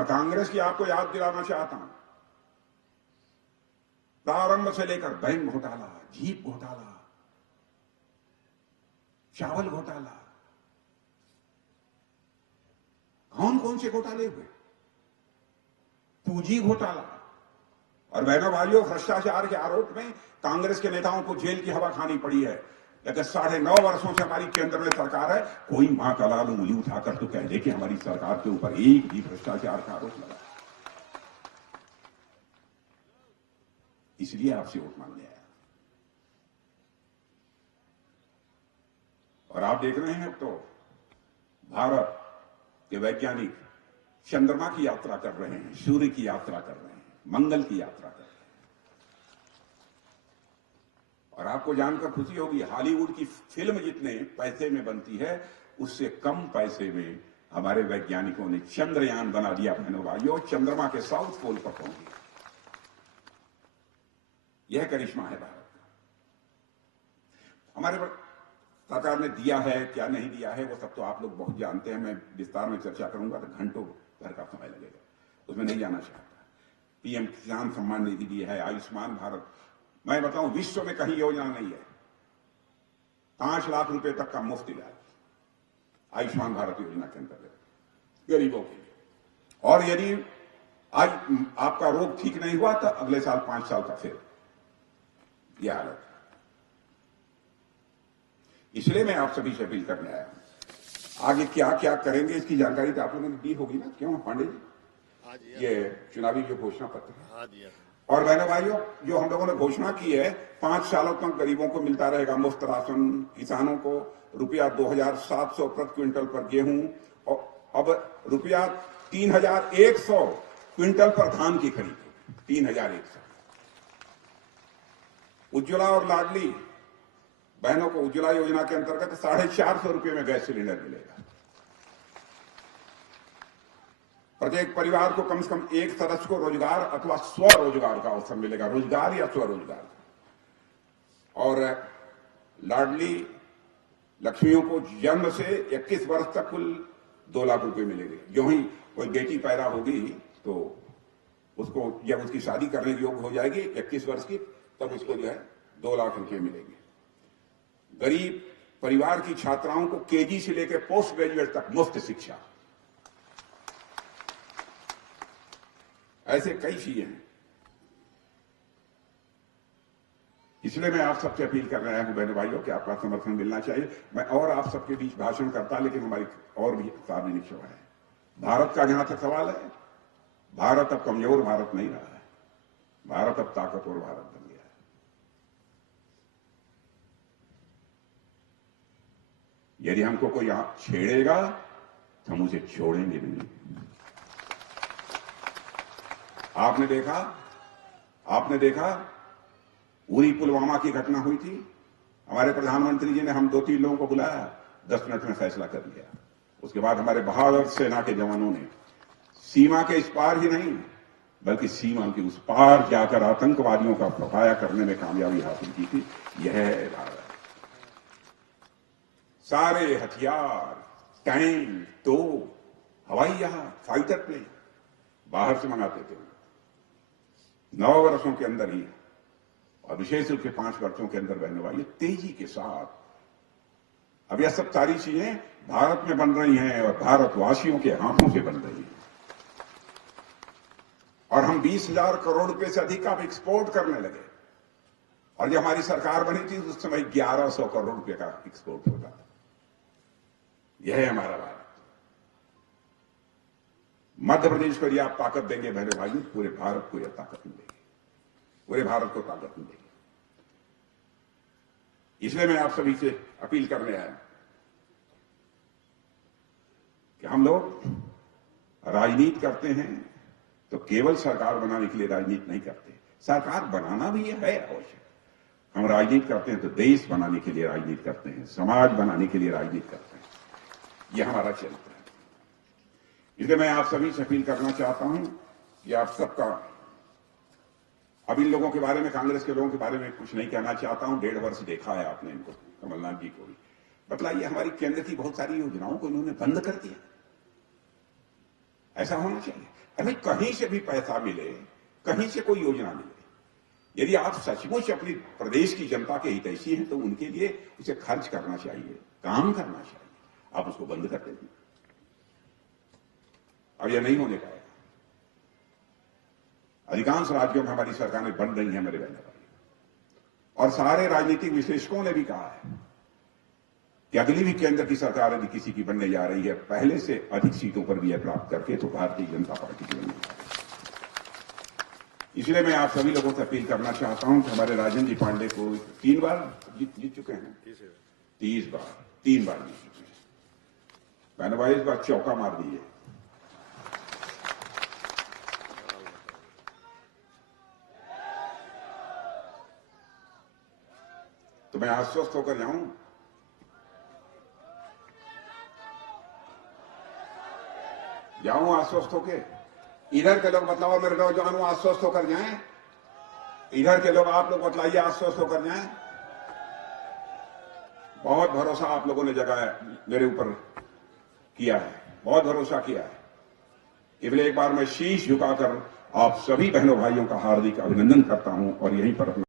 और कांग्रेस की आपको याद दिलाना चाहता हूं, प्रारंभ से लेकर बैंक घोटाला, जीप घोटाला, चावल घोटाला, कौन कौन से घोटाले हुए, पूंजी घोटाला, और बहनों भाइयों भ्रष्टाचार के आरोप में कांग्रेस के नेताओं को जेल की हवा खानी पड़ी है। लेकिन 9.5 वर्षों से हमारी केंद्र में सरकार है, कोई मां का लाल उंगली उठाकर तो कह दे कि हमारी सरकार के ऊपर एक भी भ्रष्टाचार का आरोप लगा। इसलिए आपसे वोट मांगने आया। और आप देख रहे हैं अब तो भारत के वैज्ञानिक चंद्रमा की यात्रा कर रहे हैं, सूर्य की यात्रा कर रहे हैं, मंगल की यात्रा कर रहे हैं। और आपको जानकर खुशी होगी, हॉलीवुड की फिल्म जितने पैसे में बनती है उससे कम पैसे में हमारे वैज्ञानिकों ने चंद्रयान बना दिया। बहनों भाइयों, चंद्रमा के साउथ पोल पर पहुंच गया। यह करिश्मा है भारत का। हमारे सरकार ने दिया है क्या नहीं दिया है वो सब तो आप लोग बहुत जानते हैं। मैं विस्तार में चर्चा करूंगा तो घंटों भर का समय लगेगा, उसमें नहीं जाना चाहता। पीएम किसान सम्मान निधि दी है, आयुष्मान भारत, मैं बताऊं विश्व में कहीं योजना नहीं है 5 लाख रुपए तक का मुफ्त इलाज आयुष्मान भारत योजना के अंतर्गत गरीबों के लिए। और यदि आज आपका रोग ठीक नहीं हुआ तो अगले साल 5 साल का फिर यह हालत है। इसलिए मैं आप सभी से अपील करने आया हूं। आगे क्या क्या करेंगे इसकी जानकारी तो आप लोगों ने दी होगी ना, क्यों पांडे जी? ये चुनावी जो घोषणा पत्र है। और बहनों भाइयों, जो हम लोगों ने घोषणा की है 5 सालों तक गरीबों को मिलता रहेगा मुफ्त राशन, किसानों को रुपया 2,700 प्रति क्विंटल पर गेहूं, और अब रुपया 3,100 क्विंटल पर धान की खरीद, 3,100। उज्ज्वला और लाडली बहनों को उज्ज्वला योजना के अंतर्गत 450 रुपये में गैस सिलेंडर मिलेगा। प्रत्येक परिवार को कम से कम एक सदस्य को रोजगार अथवा स्वरोजगार का अवसर मिलेगा, रोजगार या स्वरोजगार। और लाडली लक्ष्मियों को जन्म से 21 वर्ष तक कुल 2 लाख रुपए मिलेंगे। जो ही कोई बेटी पैदा होगी तो उसको जब उसकी शादी करने के योग्य हो जाएगी 21 वर्ष की, तब उसको जो है 2 लाख रुपए मिलेंगे। गरीब परिवार की छात्राओं को केजी से लेकर पोस्ट ग्रेजुएट तक मुफ्त शिक्षा। ऐसे कई चीजें हैं। इसलिए मैं आप सबसे अपील कर रहा हूं बहनों भाइयों कि आपका समर्थन मिलना चाहिए। मैं और आप सबके बीच भाषण करता, लेकिन हमारी और भी सार्वजनिक सभा है। भारत का जहां तक सवाल है, भारत अब कमजोर भारत नहीं रहा है, भारत अब ताकतवर भारत बन गया है। यदि हमको कोई यहां छेड़ेगा तो हम उसे छोड़ेंगे नहीं। आपने देखा उरी पुलवामा की घटना हुई थी, हमारे प्रधानमंत्री जी ने हम 2-3 लोगों को बुलाया, 10 मिनट में फैसला कर दिया। उसके बाद हमारे बहादुर सेना के जवानों ने सीमा के इस पार ही नहीं बल्कि सीमा के उस पार जाकर आतंकवादियों का सफाया करने में कामयाबी हासिल की थी। यह है भारत। सारे हथियार, टैंक, तोप, हवाई जहाज, फाइटर प्लेन बाहर से मंगाते थे। 9 वर्षों के अंदर ही, और विशेष रूप से 5 वर्षों के अंदर बहने वाली तेजी के साथ अब यह सब सारी चीजें भारत में बन रही हैं और भारतवासियों के हाथों से बन रही हैं। और हम 20,000 करोड़ रुपए से अधिक अब एक्सपोर्ट करने लगे। और जब हमारी सरकार बनी थी उस समय 1100 करोड़ रुपए का एक्सपोर्ट होता था। यह है हमारा भारत। मध्य प्रदेश को यदि आप ताकत देंगे बहने भाइयों, पूरे भारत को यह ताकत मिलेगी, पूरे भारत को ताकत मिलेगी। इसलिए मैं आप सभी से अपील करने आया कि हम लोग राजनीति करते हैं तो केवल सरकार बनाने के लिए राजनीति नहीं करते, सरकार बनाना भी है आवश्यक। हम राजनीति करते हैं तो देश बनाने के लिए राजनीति करते हैं, समाज बनाने के लिए राजनीति करते हैं। यह हमारा चरित्र है। इसलिए मैं आप सभी से अपील करना चाहता हूं कि आप सबका, अब इन लोगों के बारे में, कांग्रेस के लोगों के बारे में कुछ नहीं कहना चाहता हूं। 1.5 वर्ष देखा है आपने इनको, कमलनाथ जी को भी। बतलाइए, हमारी केंद्र की बहुत सारी योजनाओं को इन्होंने बंद कर दिया। ऐसा होना चाहिए। अभी कहीं से भी पैसा मिले, कहीं से कोई योजना मिले, यदि आप सचमुच अपनी प्रदेश की जनता के हितैषी हैं तो उनके लिए उसे खर्च करना चाहिए, काम करना चाहिए। आप उसको बंद कर देंगे, अब यह नहीं होने पाएगा। अधिकांश राज्यों में हमारी सरकारें बन रही हैं मेरे बहनों भाई, और सारे राजनीतिक विश्लेषकों ने भी कहा है कि अगली भी केंद्र की सरकार यदि किसी की बनने जा रही है, पहले से अधिक सीटों पर विजय प्राप्त करके तो भारतीय जनता पार्टी की बनने जा रही है। इसलिए मैं आप सभी लोगों से अपील करना चाहता हूं कि हमारे राजन जी पांडे को 3 बार जीत चुके हैं, 30 बार, 3 बार जीत चुके हैं। मैंने भाई इस बार चौका मार दीजिए। तो मैं आश्वस्त होकर जाऊं, आश्वस्त होकर। इधर के लोग बतलाओ मेरे नौजवानों, आश्वस्त होकर जाएं। इधर के लोग, आप लोग बतलाइए, आश्वस्त होकर जाएं। बहुत भरोसा आप लोगों ने जगाया मेरे ऊपर किया है, बहुत भरोसा किया है। इसलिए एक बार मैं शीश झुकाकर आप सभी बहनों भाइयों का हार्दिक अभिनंदन करता हूं और यहीं पर अपना